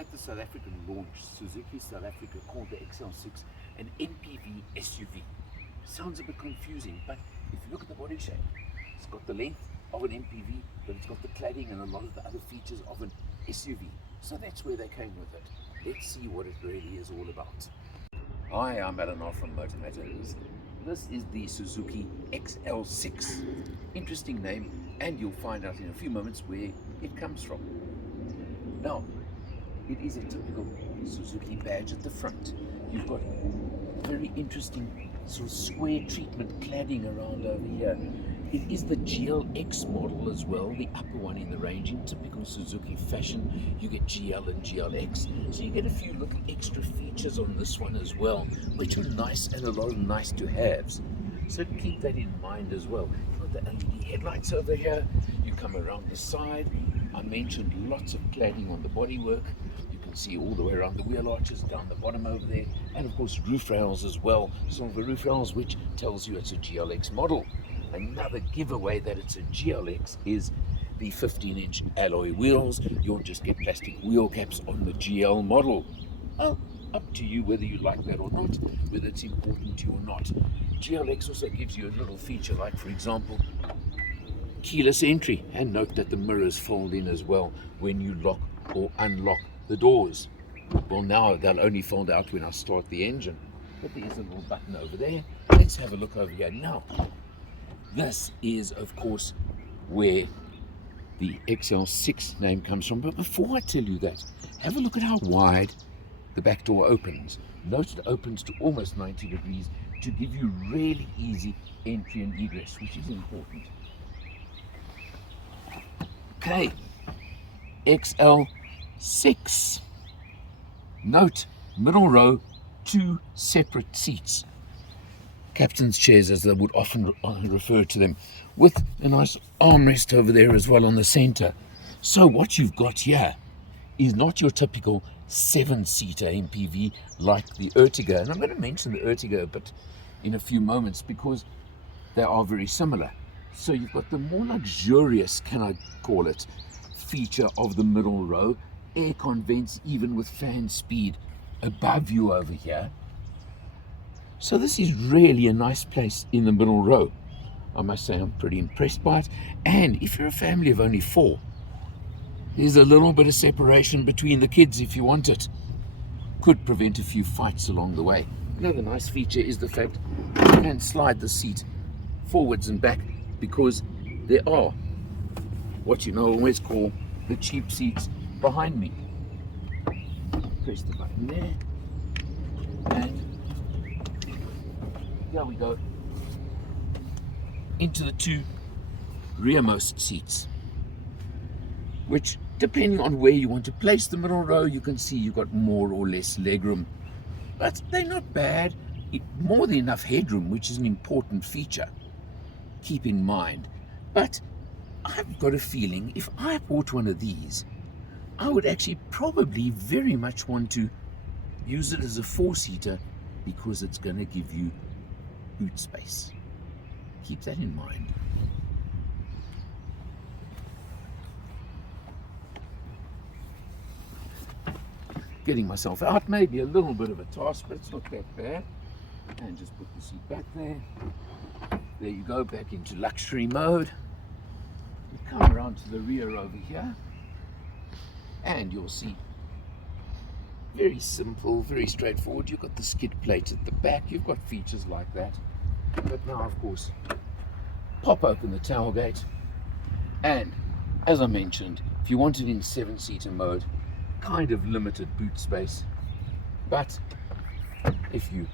at the South African launch, Suzuki South Africa called the XL6 an MPV SUV. Sounds a bit confusing, but if you look at the body shape, it's got the length of an MPV, but it's got the cladding and a lot of the other features of an SUV. So that's where they came with it. Let's see what it really is all about. Hi, I'm Alan from MotorMatters. This is the Suzuki XL6. Interesting name, and you'll find out in a few moments where it comes from. Now, it is a typical Suzuki badge at the front. You've got very interesting sort of square treatment cladding around over here. It is the GLX model as well, the upper one in the range. In typical Suzuki fashion, you get GL and GLX. So you get a few little extra features on this one as well, which are nice and a lot of nice to haves. So keep that in mind as well. You've got the LED headlights over here. You come around the side. I mentioned lots of cladding on the bodywork. You can see all the way around the wheel arches, down the bottom over there, and of course roof rails as well. Silver roof rails, which tells you it's a GLX model. Another giveaway that it's a GLX is the 15-inch alloy wheels. You'll just get plastic wheel caps on the GL model. Well, up to you whether you like that or not, whether it's important to you or not. GLX also gives you a little feature like, for example, keyless entry, and note that the mirrors fold in as well when you lock or unlock the doors. Well, now they'll only fold out when I start the engine, but there's a little button over there. Let's have a look over here now. This is, of course, where the XL6 name comes from. But before I tell you that, have a look at how wide the back door opens. Note it opens to almost 90 degrees to give you really easy entry and egress, which is important. Okay, XL6. Note, middle row, 2 separate seats. Captain's chairs, as they would often refer to them, with a nice armrest over there as well on the center. So what you've got here is not your typical 7-seater MPV like the Ertiga. And I'm going to mention the Ertiga but in a few moments because they are very similar. So you've got the more luxurious, can I call it, feature of the middle row. Aircon vents even with fan speed above you over here. So this is really a nice place in the middle row. I must say I'm pretty impressed by it. And if you're a family of only 4, there's a little bit of separation between the kids if you want it. Could prevent a few fights along the way. Another nice feature is the fact you can slide the seat forwards and back because there are what you know always call the cheap seats behind me. Press the button there and there we go, into the 2 rearmost seats, which depending on where you want to place the middle row, you can see you've got more or less legroom, but they're not bad. More than enough headroom, which is an important feature, keep in mind. But I've got a feeling if I bought one of these, I would actually probably very much want to use it as a 4-seater because it's going to give you boot space. Keep that in mind. Getting myself out may be a little bit of a task, but it's not that bad. And just put the seat back there. There you go, back into luxury mode. You come around to the rear over here, and you'll see very simple, very straightforward. You've got the skid plate at the back. You've got features like that. But now, of course, pop open the tailgate, and as I mentioned, if you want it in 7-seater mode, kind of limited boot space. But if you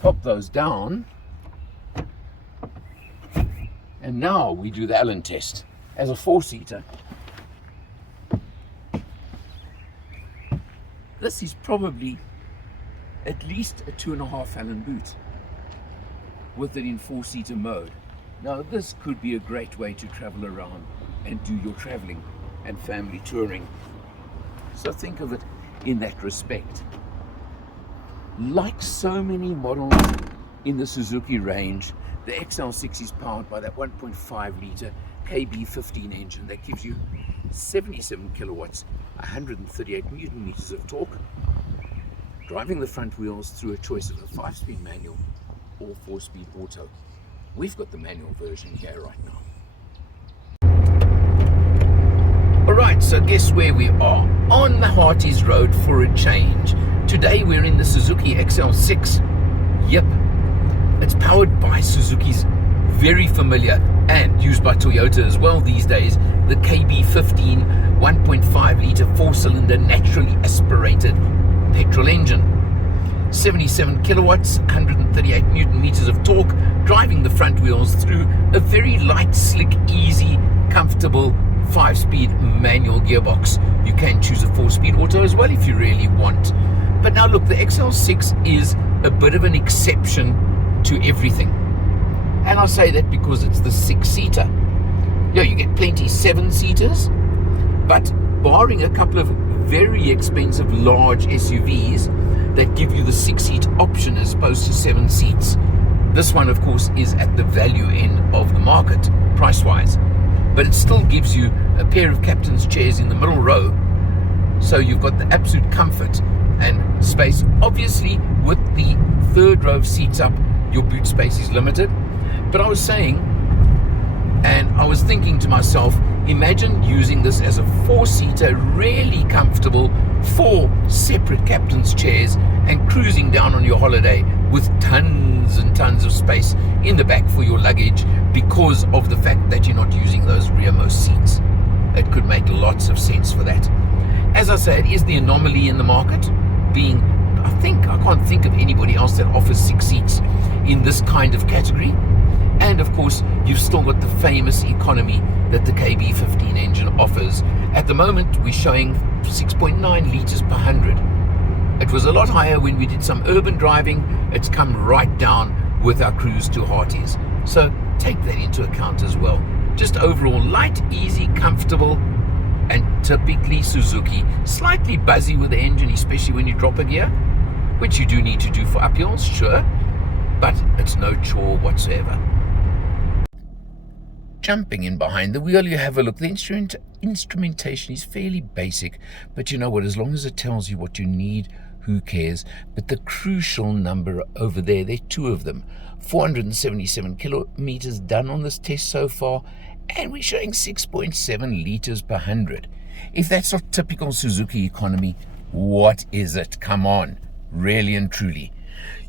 pop those down, and now we do the Allen test as a 4-seater. This is probably at least a 2.5 Allen boot with it in 4-seater mode. Now this could be a great way to travel around and do your traveling and family touring. So think of it in that respect. Like so many models in the Suzuki range, the XL6 is powered by that 1.5 litre KB15 engine that gives you 77 kilowatts 138 Newton meters of torque, driving the front wheels through a choice of a 5-speed manual or 4-speed auto. We've got the manual version here right now. Alright, so guess where we are? On the Hearties Road for a change. Today we're in the Suzuki XL6. Yep, it's powered by Suzuki's very familiar and used by Toyota as well these days, the KB15 1.5 litre 4-cylinder naturally aspirated petrol engine. 77 kilowatts, 138 Newton meters of torque, driving the front wheels through a very light, slick, easy, comfortable 5-speed manual gearbox. You can choose a 4-speed auto as well if you really want. But now look, the XL6 is a bit of an exception to everything. And I say that because it's the 6-seater. Yeah, you get plenty 7-seaters, but barring a couple of very expensive large SUVs that give you the 6-seat option as opposed to 7 seats, this one of course is at the value end of the market price-wise. But it still gives you a pair of captain's chairs in the middle row, so you've got the absolute comfort and space. Obviously with the third row of seats up, your boot space is limited. But I was saying, and I was thinking to myself, imagine using this as a 4-seater, really comfortable, 4 separate captain's chairs and cruising down on your holiday with tons and tons of space in the back for your luggage because of the fact that you're not using those rearmost seats. It could make lots of sense for that. As I say, it is the anomaly in the market, being, I can't think of anybody else that offers 6 seats in this kind of category. And of course, you've still got the famous economy that the KB15 engine offers. At the moment, we're showing 6.9 litres per 100. It was a lot higher when we did some urban driving. It's come right down with our cruise to Hearties. So take that into account as well. Just overall light, easy, comfortable, and typically Suzuki. Slightly buzzy with the engine, especially when you drop a gear, which you do need to do for uphills, sure, but it's no chore whatsoever. Jumping in behind the wheel, you have a look. The instrumentation is fairly basic, but you know what, as long as it tells you what you need, who cares? But the crucial number over there are 2 of them. 477 kilometers done on this test so far, and we're showing 6.7 liters per 100. If that's not typical Suzuki economy, what is it? Come on, really and truly.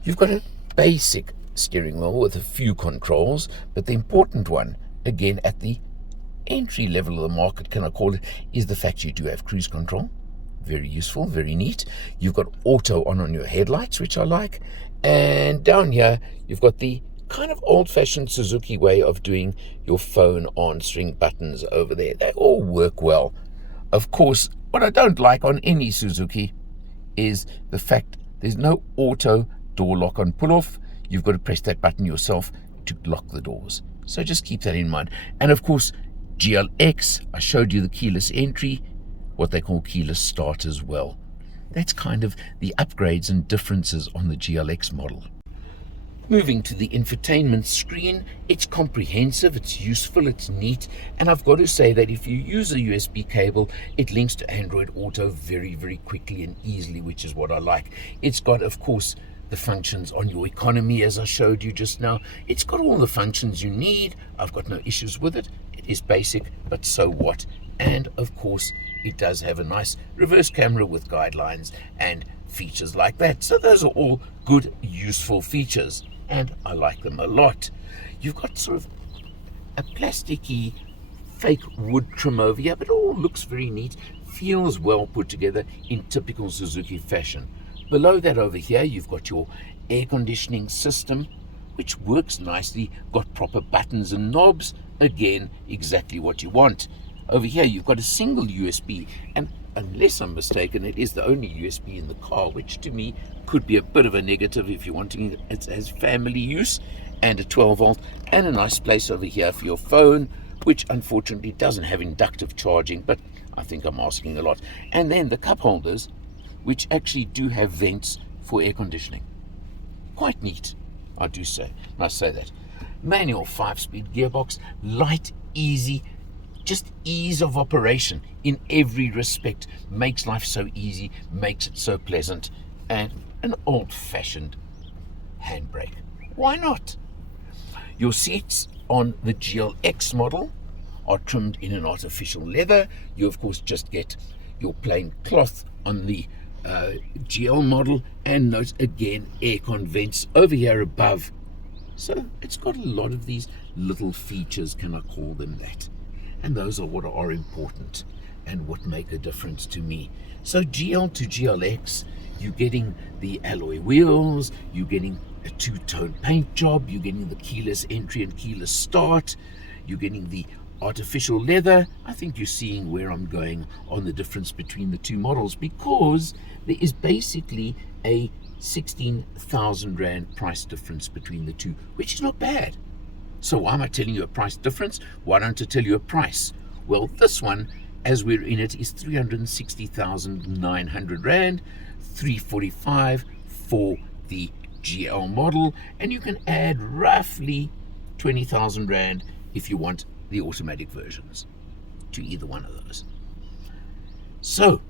You've got a basic steering wheel with a few controls, but the important one, again at the entry level of the market, can I call it, is the fact you do have cruise control. Very useful, very neat. You've got auto on your headlights, which I like. And down here, you've got the kind of old-fashioned Suzuki way of doing your phone on string buttons over there. They all work well. Of course, what I don't like on any Suzuki is the fact there's no auto door lock on pull-off. You've got to press that button yourself to lock the doors. So just keep that in mind. And of course, GLX, I showed you the keyless entry, what they call keyless start as well. That's kind of the upgrades and differences on the GLX model. Moving to the infotainment screen, it's comprehensive, it's useful, it's neat, and I've got to say that if you use a USB cable, it links to Android Auto very, very quickly and easily, which is what I like. It's got, of course, the functions on your economy, as I showed you just now. It's got all the functions you need. I've got no issues with it. It is basic, but so what? And of course, it does have a nice reverse camera with guidelines and features like that. So those are all good, useful features, and I like them a lot. You've got sort of a plasticky fake wood trim over here, but it all looks very neat, feels well put together in typical Suzuki fashion. Below that over here, you've got your air conditioning system, which works nicely, got proper buttons and knobs, again, exactly what you want. Over here, you've got a single USB, and unless I'm mistaken, it is the only USB in the car, which to me could be a bit of a negative if you're wanting it as family use, and a 12 volt, and a nice place over here for your phone, which unfortunately doesn't have inductive charging, but I think I'm asking a lot. And then the cup holders, which actually do have vents for air conditioning. Quite neat, I must say that. Manual 5-speed gearbox, light, easy, just ease of operation in every respect makes life so easy, makes it so pleasant, and an old-fashioned handbrake. Why not? Your seats on the GLX model are trimmed in an artificial leather. You of course just get your plain cloth on the GL model, and note again aircon vents over here above. So it's got a lot of these little features, can I call them that? And those are what are important and what make a difference to me. So GL to GLX, you're getting the alloy wheels, you're getting a two-tone paint job, you're getting the keyless entry and keyless start, you're getting the artificial leather. I think you're seeing where I'm going on the difference between the two models, because there is basically a 16,000 Rand price difference between the two, which is not bad. So why am I telling you a price difference? Why don't I tell you a price? Well, this one, as we're in it, is 360,900 Rand, 345 for the GL model, and you can add roughly 20,000 Rand if you want the automatic versions to either one of those. So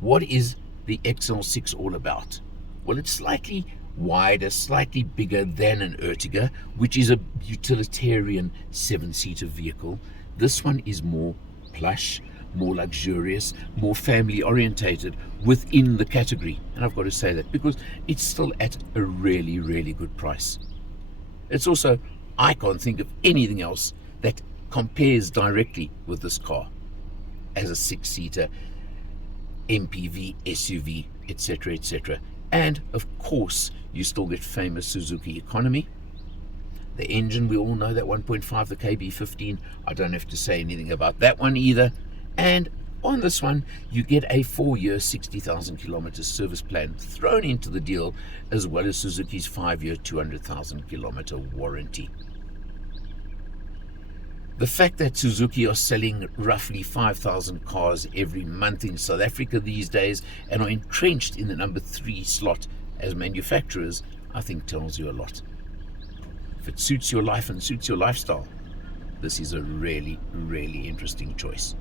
what is the XL6 all about? Well, it's slightly wider, slightly bigger than an Ertiga, which is a utilitarian 7-seater vehicle. This one is more plush, more luxurious, more family orientated within the category. And I've got to say that because it's still at a really, really good price. It's also, I can't think of anything else that compares directly with this car as a 6-seater MPV, SUV, etc., etc. And of course, you still get famous Suzuki economy. The engine, we all know that 1.5, the KB15. I don't have to say anything about that one either. And on this one, you get a 4-year, 60,000 kilometer service plan thrown into the deal, as well as Suzuki's 5-year, 200,000 kilometer warranty. The fact that Suzuki are selling roughly 5,000 cars every month in South Africa these days and are entrenched in the number 3 slot as manufacturers, I think tells you a lot. If it suits your life and suits your lifestyle, this is a really, really interesting choice.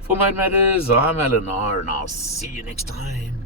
For MotorMatters, I'm Alan R, and I'll see you next time.